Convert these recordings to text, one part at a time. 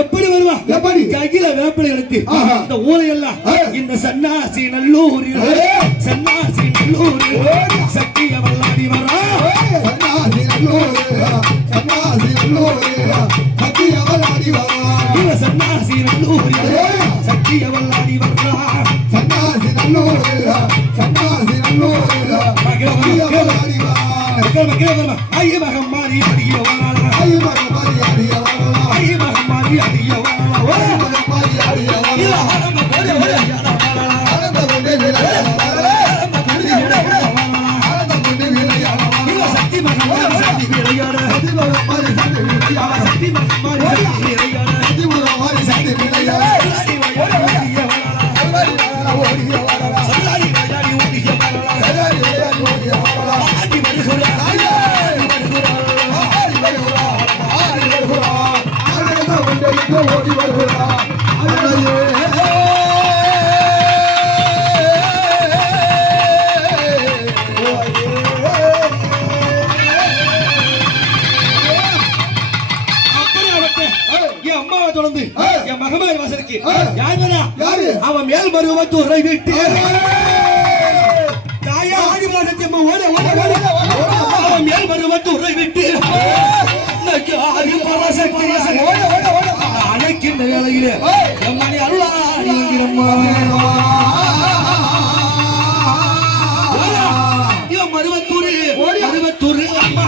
எப்படி வருவா எப்படி கையில வேப்பிலை எடுத்து இந்த ஊரையெல்லாம் இந்த சன்னாசி நல்லூரில் சன்னாசி நல்லூரில் சக்திய வல்லாடி வரா சன்னாசி நல்லூரில் சக்திய வல்லாடி வரா இவ சன்னாசி நல்லூரில் சக்திய வல்லாடி வரா சன்னாசி நல்லூரில் சக்திய வல்லாடி வரா ஐய மகம் மாறி அடிய வரா ஐய மகம் மாறி அடிய வரா ஐய மகம் மாறி அடிய வரா ஐய மகம் மாறி அடிய வரா இல்ல ஆரம்ப போடு ஆரம்ப போடு ஆரம்ப போடு இல்ல சக்தி மகம் மாறி சக்தி விளையாட சக்தி மகம் மாறி சக்தி விளையாட சக்தி மகம் மாறி சக்தி விளையாட சக்தி மகம் மாறி சக்தி விளையாட ஓடிய வரா ஓடிய வரா சல்லாரி விளையாடி ஓடிய வரா சல்லாரி விளையாடி ஓடிய வரா ஆடி வருகிறா ஓடி வருகிறா என் அம்மாவை தொடர்ந்து என் மகமாரி வாசலுக்கு யாரு அவன் மேல் மருவத்தூரை விட்டு தாயா ஆதிவாசத்தை அவன் மேல் மருவத்தூரை விட்டு அழைக்கின்ற வேளையிலே எம்மனை அருளாடி இவன் மருவத்தூர் அம்மா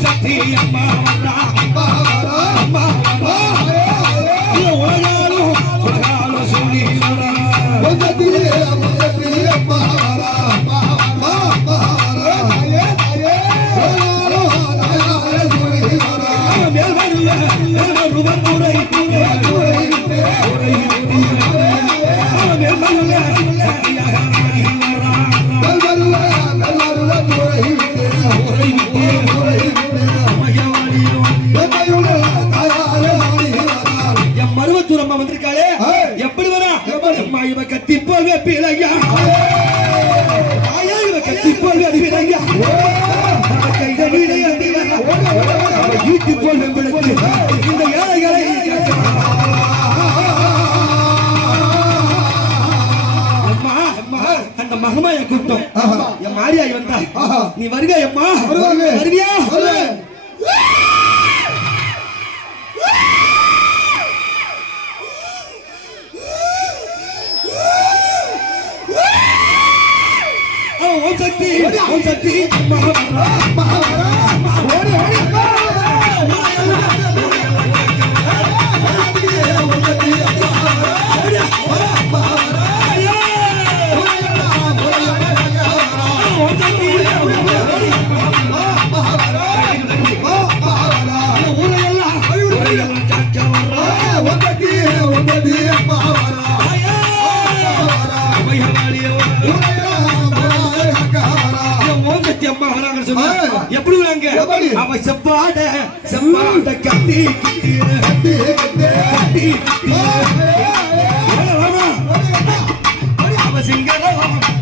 சக்தி அம்மா உலகாலும் சொல்லி வந்திருக்காளே எப்படி வரா அம்மா இவ கத்தி போல் வேப்பிலையா இவ கத்தி போல் அடிவிலையா கைதடியிலே அடி ஈட்டி போல் வெம்பளுக்கு இந்த ஏழைகளை அந்த மகமாய கூட்டம் என் மாரியாய் வந்தா நீ வருவியா அம்மா வருவியா ஓம் சக்தி எப்படி அவ செப்பாட கத்தி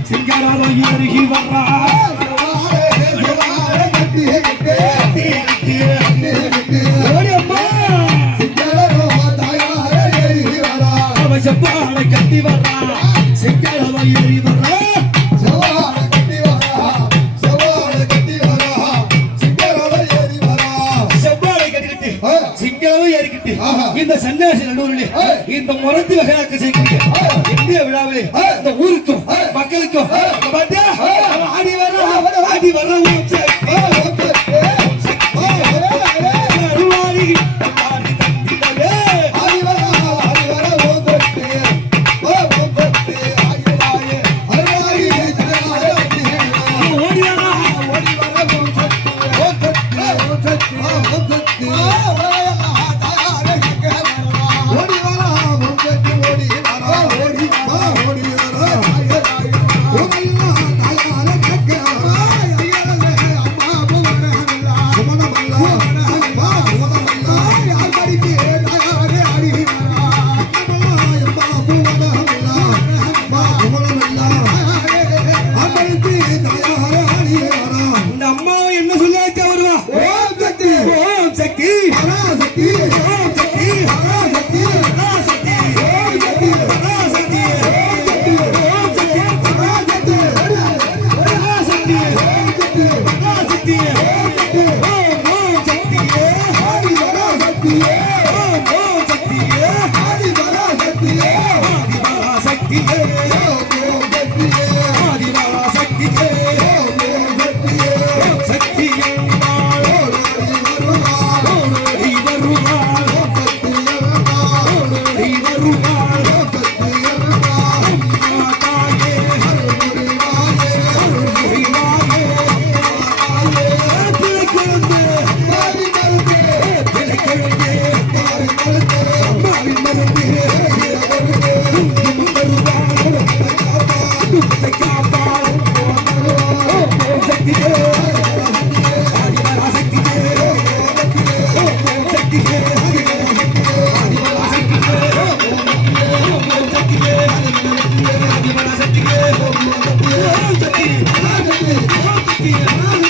சிங்காரம் ஏறி வர்றா ஓடி அம்மா அவ செப்பாடை கட்டி வர்றா சிங்காரம் ஏறி வர்றா சிங்களமும் ஏறிக்கிட்டு இந்த சன்னியாசி நடுவர்களே இந்த முரத்து வகையாக்க செய்கிட்டு இந்திய விழாவிலே இந்த ஊருக்கும் மக்களுக்கும் ஆடி வர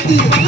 Thank you.